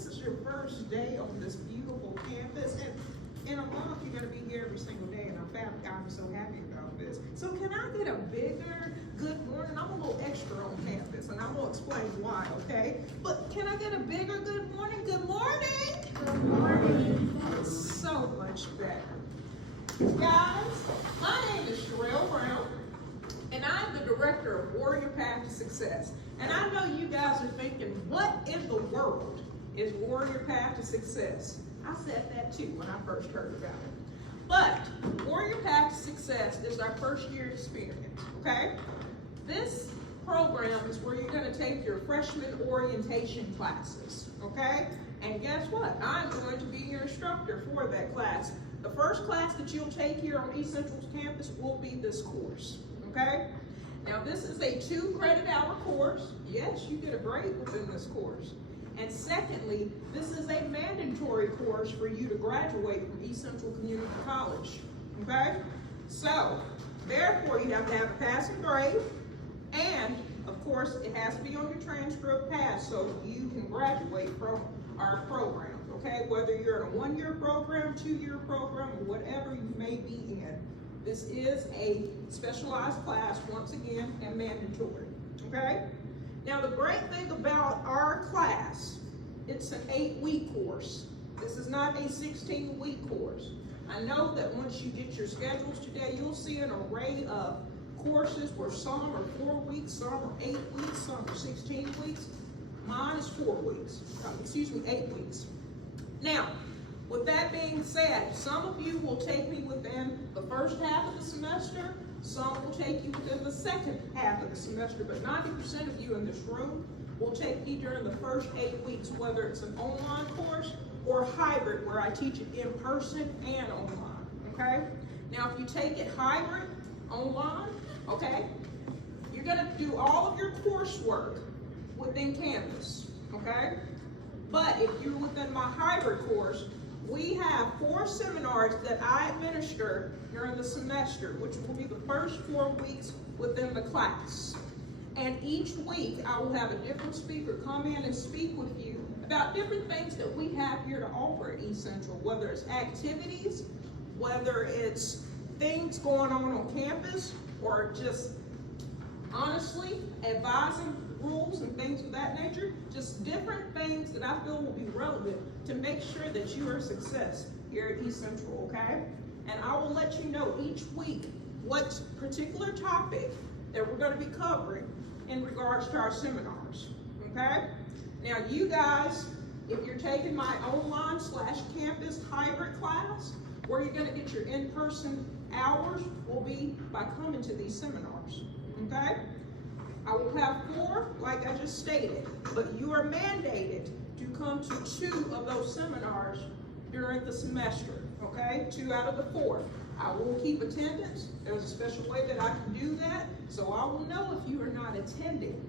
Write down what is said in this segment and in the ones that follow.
this is your first day on this beautiful campus, and in a month you're going to be here every single day, and I'm so happy about this. So can I get a bigger good morning? I'm a little extra on campus, and I'm going to explain why, okay? But can I get a bigger good morning? Good morning. Good morning. So much better. Guys, my name is Sherelle Brown, and I'm the director of Warrior Path to Success. And I know you guys are thinking, what in the world is Warrior Path to Success? I said that too when I first heard about it. But Warrior Path to Success is our first year experience, okay? This program is where you're going to take your freshman orientation classes, okay? And guess what? I'm going to be your instructor for that class. The first class that you'll take here on East Central's campus will be this course, okay? Now this is a 2 credit hour course. Yes, you get a grade within this course. And secondly, this is a mandatory course for you to graduate from East Central Community College, okay? So, therefore you have to have a passing grade, and of course it has to be on your transcript pass so you can graduate from our program, okay? Whether you're in a 1-year program, 2-year program, or whatever you may be in. This is a specialized class, once again, and mandatory, okay? Now, the great thing about our class, it's an 8-week course. This is not a 16-week course. I know that once you get your schedules today, you'll see an array of courses where some are 4 weeks, some are 8 weeks, some are 16 weeks. Mine is 4 weeks, 8 weeks. Now, with that being said, some of you will take me within the first half of the semester, some will take you within the second half of the semester, but 90% of you in this room will take me during the first 8 weeks, whether it's an online course or hybrid, where I teach it in person and online, okay? Now, if you take it hybrid, online, okay, you're gonna do all of your coursework within campus, okay? But if you're within my hybrid course, we have 4 seminars that I administer during the semester, which will be the first 4 weeks within the class. And each week, I will have a different speaker come in and speak with you about different things that we have here to offer at East Central, whether it's activities, whether it's things going on campus, or just honestly advising rules and things of that nature, just different things that I feel will be relevant to make sure that you are a success here at East Central, okay? And I will let you know each week what particular topic that we're going to be covering in regards to our seminars, okay? Now you guys, if you're taking my online/campus hybrid class, where you're going to get your in-person hours will be by coming to these seminars, okay? I will have 4, like I just stated, but you are mandated to come to 2 of those seminars during the semester, okay? 2 out of the 4. I will keep attendance. There's a special way that I can do that, so I will know if you are not attending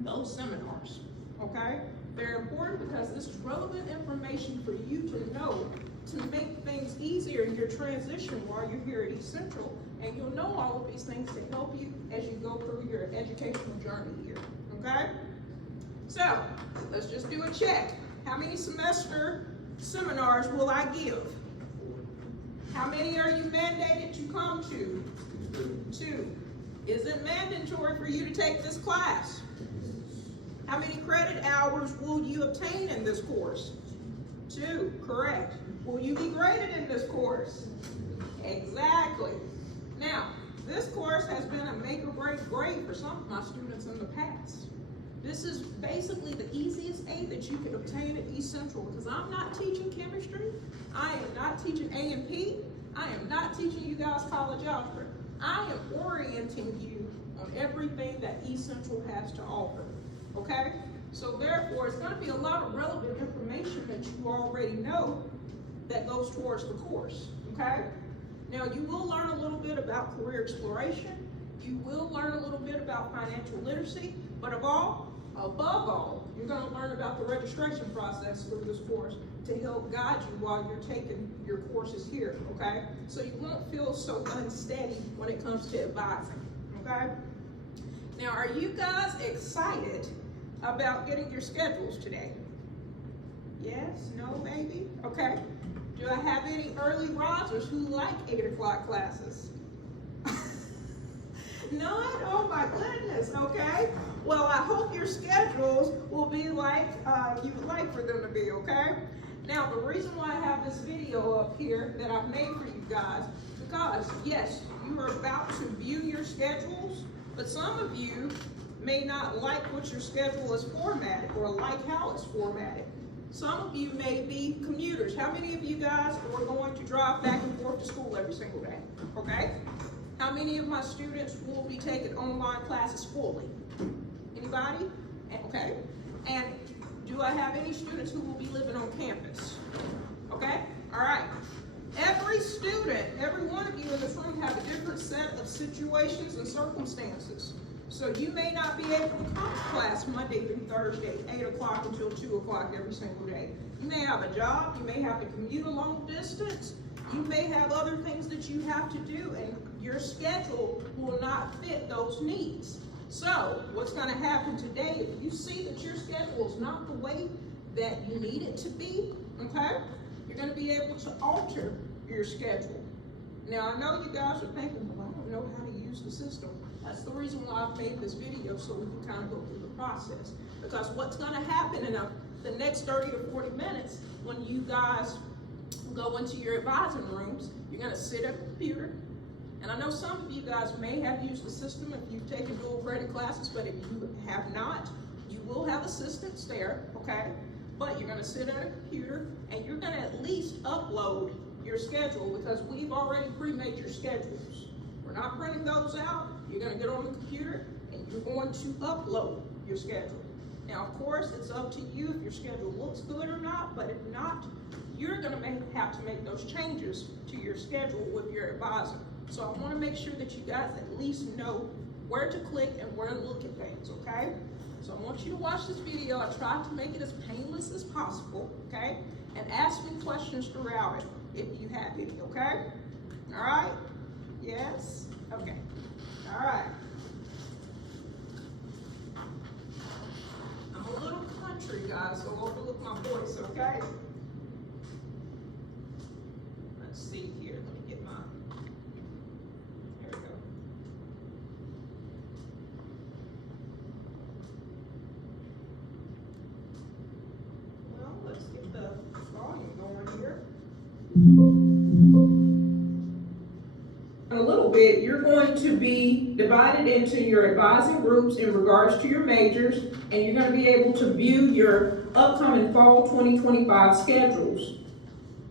those seminars, okay? They're important because this is relevant information for you to know to make things easier in your transition while you're here at East Central, and you'll know all of these things to help you as you go through your educational journey here, okay? So, let's just do a check. How many semester seminars will I give? How many are you mandated to come to? 2. Is it mandatory for you to take this class? How many credit hours will you obtain in this course? 2, correct. Will you be graded in this course? Exactly. Now, this course has been a make or break grade for some of my students in the past. This is basically the easiest A that you can obtain at East Central, because I'm not teaching chemistry, I am not teaching A&P, I am not teaching you guys college algebra. I am orienting you on everything that East Central has to offer, okay? So therefore, it's going to be a lot of relevant information that you already know that goes towards the course, okay? Now, you will learn a little bit about career exploration. You will learn a little bit about financial literacy, but above all, you're going to learn about the registration process through this course to help guide you while you're taking your courses here, okay? So you won't feel so unsteady when it comes to advising, okay? Now, are you guys excited about getting your schedules today? Yes, no, maybe? Okay. Do I have any early risers who like 8 o'clock classes? None? Oh my goodness, okay. Well, I hope your schedules will be like you would like for them to be, okay? Now, the reason why I have this video up here that I've made for you guys, because yes, you are about to view your schedules, but some of you may not like what your schedule is formatted or like how it's formatted. Some of you may be commuters. How many of you guys are going to drive back and forth to school every single day? Okay? How many of my students will be taking online classes fully? Anybody? Okay. And do I have any students who will be living on campus? Okay? All right. Every student, every one of you in this room have a different set of situations and circumstances. So you may not be able to come to class Monday through Thursday, 8 o'clock until 2 o'clock every single day. You may have a job, you may have to commute a long distance, you may have other things that you have to do, and your schedule will not fit those needs. So what's going to happen today, if you see that your schedule is not the way that you need it to be, okay, you're going to be able to alter your schedule. Now, I know you guys are thinking, well, I don't know how to use the system. That's the reason why I've made this video, so we can kind of go through the process. Because what's going to happen in the next 30 to 40 minutes, when you guys go into your advising rooms, you're going to sit at a computer. And I know some of you guys may have used the system if you've taken dual credit classes, but if you have not, you will have assistants there, okay? But you're going to sit at a computer, and you're going to at least upload your schedule, because we've already pre-made your schedules. We're not printing those out. You're going to get on the computer and you're going to upload your schedule. Now, of course, it's up to you if your schedule looks good or not, but if not, you're going to have to make those changes to your schedule with your advisor. So I want to make sure that you guys at least know where to click and where to look at things, okay? So I want you to watch this video. I tried to make it as painless as possible, okay? And ask me questions throughout it if you have any, okay? All right? Yes? Okay. All right. I'm a little country, guys, so overlook my voice, okay? Let's see here. Let me get my, there we go. Well, let's get the volume going here. In a little bit, you're going to be divided into your advising groups in regards to your majors, and you're going to be able to view your upcoming fall 2025 schedules.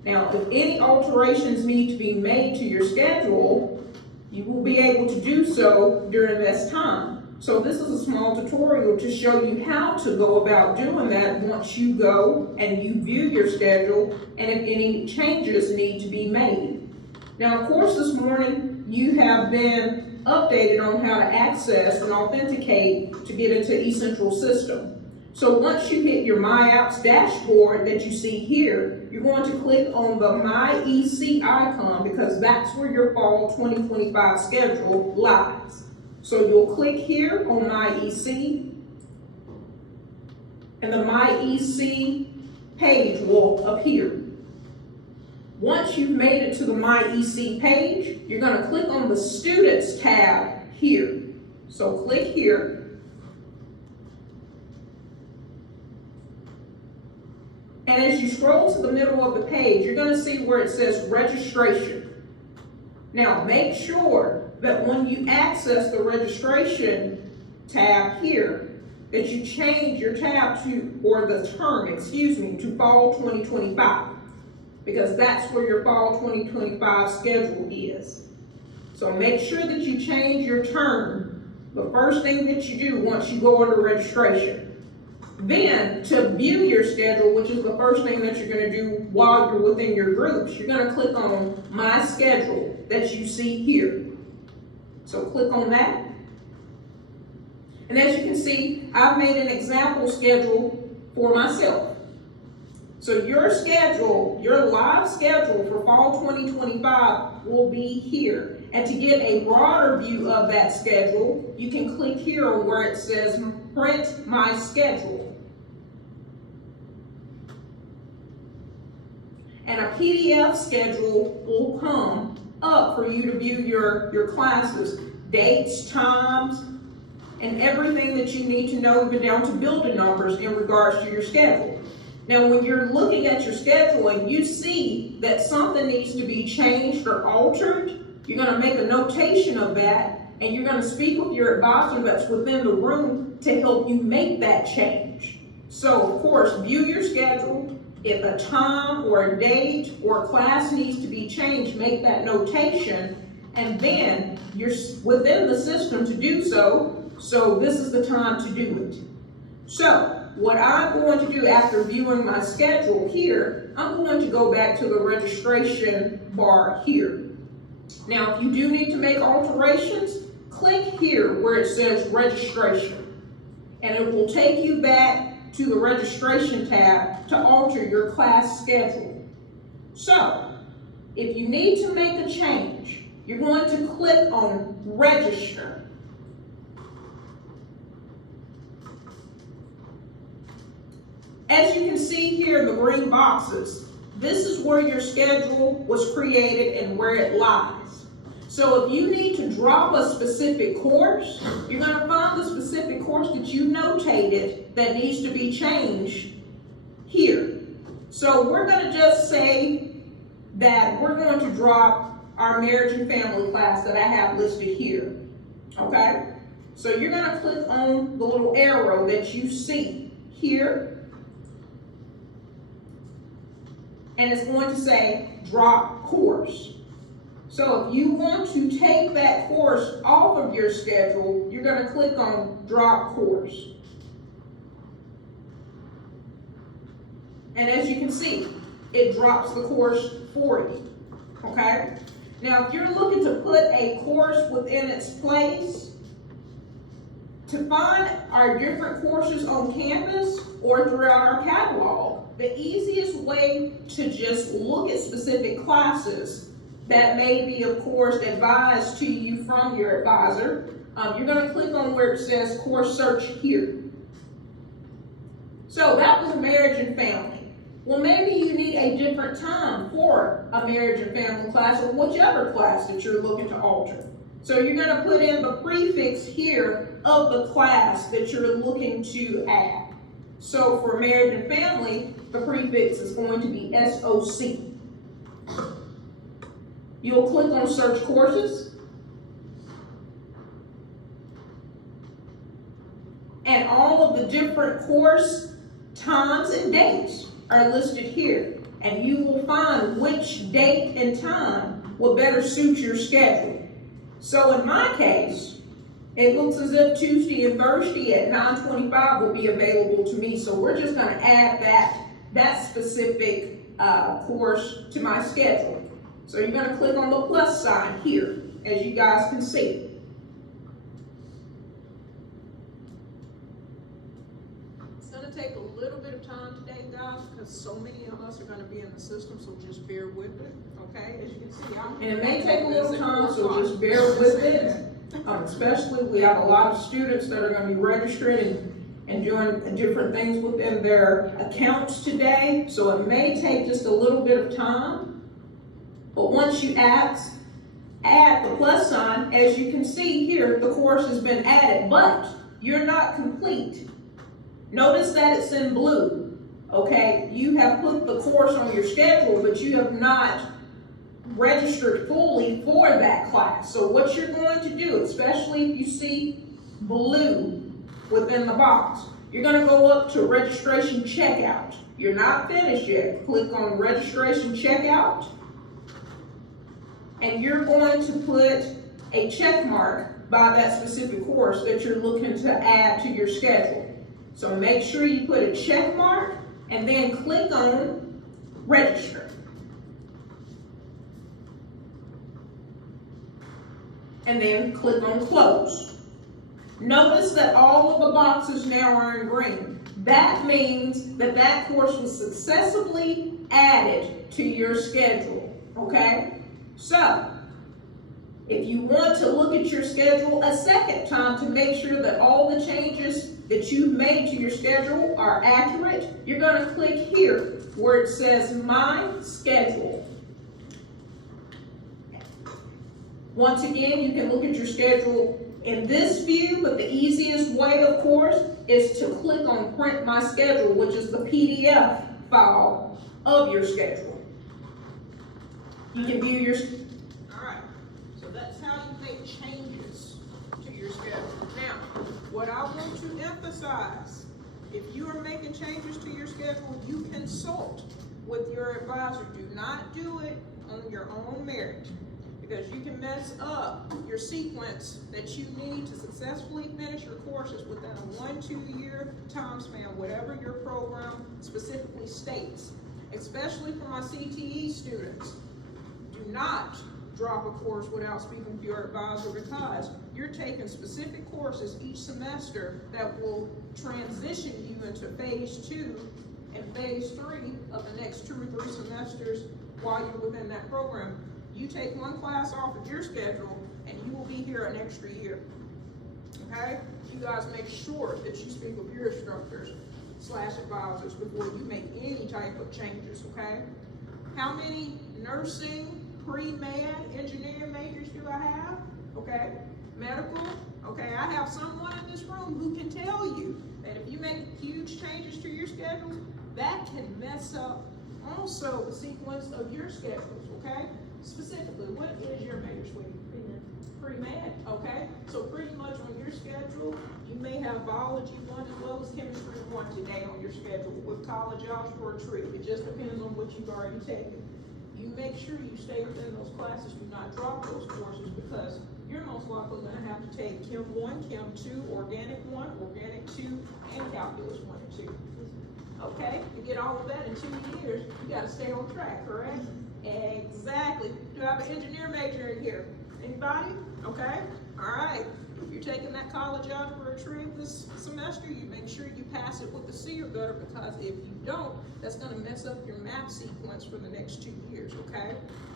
Now, if any alterations need to be made to your schedule, you will be able to do so during this time. So this is a small tutorial to show you how to go about doing that once you go and you view your schedule, and if any changes need to be made. Now, of course, this morning you have been updated on how to access and authenticate to get into eCentral System. So once you hit your My Apps dashboard that you see here, you're going to click on the My EC icon, because that's where your fall 2025 schedule lies. So you'll click here on My EC, and the My EC page will appear. Once you've made it to the My EC page, you're going to click on the Students tab here. So click here. And as you scroll to the middle of the page, you're going to see where it says Registration. Now, make sure that when you access the Registration tab here, that you change your tab to, or the term, excuse me, to Fall 2025. Because that's where your fall 2025 schedule is. So make sure that you change your term the first thing that you do once you go under registration. Then, to view your schedule, which is the first thing that you're going to do while you're within your groups, you're going to click on My Schedule that you see here. So click on that. And as you can see, I've made an example schedule for myself. So your schedule, your live schedule for fall 2025 will be here. And to get a broader view of that schedule, you can click here on where it says Print My Schedule. and a PDF schedule will come up for you to view your classes, dates, times, and everything that you need to know, even down to building numbers in regards to your schedule. Now, when you're looking at your schedule and you see that something needs to be changed or altered, you're going to make a notation of that, and you're going to speak with your advisor that's within the room to help you make that change. So, of course, view your schedule. If a time or a date or a class needs to be changed, make that notation, and then you're within the system to do so. So this is the time to do it. So what I'm going to do after viewing my schedule here, I'm going to go back to the registration bar here. Now, if you do need to make alterations, click here where it says registration, and it will take you back to the registration tab to alter your class schedule. So if you need to make a change, you're going to click on register. As you can see here in the green boxes, this is where your schedule was created and where it lies. So if you need to drop a specific course, you're going to find the specific course that you notated that needs to be changed here. So we're going to just say that we're going to drop our marriage and family class that I have listed here. Okay? So you're going to click on the little arrow that you see here, and it's going to say drop course. So if you want to take that course off of your schedule, you're going to click on drop course. And as you can see, it drops the course for you. Okay? Now, if you're looking to put a course within its place, to find our different courses on campus or throughout our catalog, the easiest way to just look at specific classes that may be, of course, advised to you from your advisor, you're going to click on where it says course search here. So that was marriage and family. Well, maybe you need a different time for a marriage and family class or whichever class that you're looking to alter. So you're going to put in the prefix here of the class that you're looking to add. So for marriage and family, the prefix is going to be SOC. You'll click on search courses, and all of the different course times and dates are listed here, and you will find which date and time will better suit your schedule. So in my case, it looks as if Tuesday and Thursday at 9:25 will be available to me, so we're just going to add that specific course to my schedule. So you're going to click on the plus sign here, as you guys can see. It's going to take a little bit of time today, guys, because so many of us are going to be in the system, so just bear with it, okay? As you can see, and it may take a little time, so just bear with it. Especially, we have a lot of students that are going to be registering and doing different things within their accounts today, so it may take just a little bit of time. But once you add the plus sign, as you can see here, the course has been added, but you're not complete. Notice that it's in blue, okay? You have put the course on your schedule, but you have not registered fully for that class. So what you're going to do, especially if you see blue within the box, you're going to go up to registration checkout. You're not finished yet. Click on registration checkout, and you're going to put a check mark by that specific course that you're looking to add to your schedule. So make sure you put a check mark and then click on register. And then click on close. Notice that all of the boxes now are in green. That means that that course was successfully added to your schedule, okay? So, if you want to look at your schedule a second time to make sure that all the changes that you've made to your schedule are accurate, you're gonna click here where it says My Schedule. Once again, you can look at your schedule in this view, but the easiest way, of course, is to click on Print My Schedule, which is the PDF file of your schedule. You can view your... All right, so that's how you make changes to your schedule. Now, what I want to emphasize, if you are making changes to your schedule, you consult with your advisor. Do not do it on your own merit, because you can mess up your sequence that you need to successfully finish your courses within a 1-2 year time span, whatever your program specifically states. Especially for my CTE students, do not drop a course without speaking to your advisor, because you're taking specific courses each semester that will transition you into phase 2 and phase 3 of the next 2 or 3 semesters while you're within that program. You take one class off of your schedule and you will be here an extra year. Okay? You guys make sure that you speak with your instructors / advisors before you make any type of changes, okay? How many nursing, pre-med, engineering majors do I have? Okay, medical, okay, I have someone in this room who can tell you that if you make huge changes to your schedule, that can mess up also the sequence of your schedules, okay? Specifically, what is your major, sweetie? Pre-med, okay? So pretty much on your schedule, you may have biology 1 as well as chemistry 1 today on your schedule with college algebra 2. It just depends on what you've already taken. You make sure you stay within those classes, do not drop those courses, because you're most likely going to have to take Chem 1, Chem 2, Organic 1, Organic 2, and Calculus 1 and 2. Okay, you get all of that in 2 years, you got to stay on track, correct? Exactly. Do I have an engineer major in here? Anybody? Okay, all right. If you're taking that college algebra 2 this semester, you make sure you pass it with a C or better, because if you don't, that's going to mess up your math sequence for the next 2 years, okay?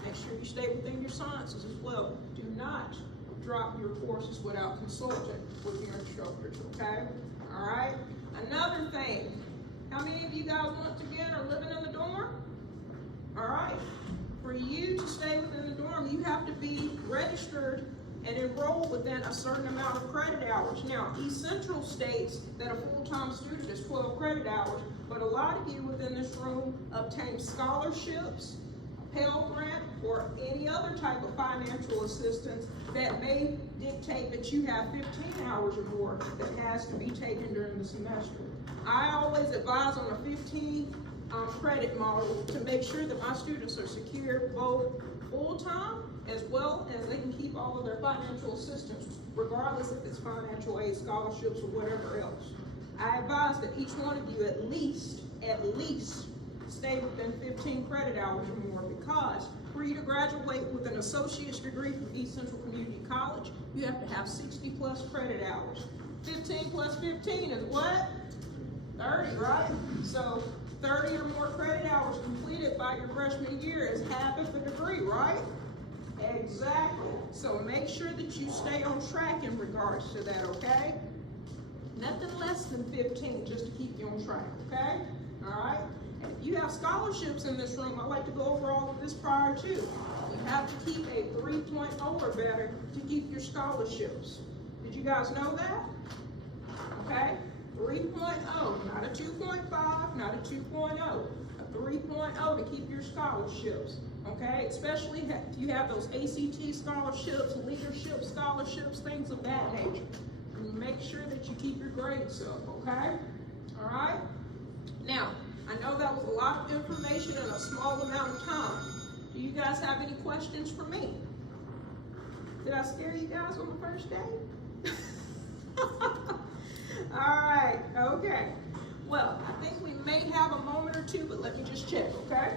Make sure you stay within your sciences as well. Do not drop your courses without consulting with your instructors, okay? All right? Another thing, how many of you guys, once again, are living in the dorm? All right. For you to stay within the dorm, you have to be registered and enrolled within a certain amount of credit hours. Now, East Central states that a full-time student is 12 credit hours, but a lot of you within this room obtain scholarships, Pell Grant, or any other type of financial assistance that may dictate that you have 15 hours or more that has to be taken during the semester. I always advise on a 15 credit model to make sure that my students are secure both full-time as well as they can keep all of their financial assistance, regardless if it's financial aid, scholarships, or whatever else. I advise that each one of you at least stay within 15 credit hours or more, because for you to graduate with an associate's degree from East Central Community College, you have to have 60 plus credit hours. 15 plus 15 is what? 30, right? So 30 or more credit hours completed by your freshman year is half of the degree, right? Exactly. So make sure that you stay on track in regards to that, okay? Nothing less than 15, just to keep you on track, okay? All right? And if you have scholarships in this room, I like to go over all of this prior to. You have to keep a 3.0 or better to keep your scholarships. Did you guys know that? Okay? 3.0, not a 2.5, not a 2.0, a 3.0 to keep your scholarships, okay? Especially if you have those ACT scholarships, leadership scholarships, things of that nature. And make sure that you keep your grades up, okay? All right? Now, I know that was a lot of information in a small amount of time. Do you guys have any questions for me? Did I scare you guys on the first day? All right, okay. Well, I think we may have a moment or two, but let me just check, okay?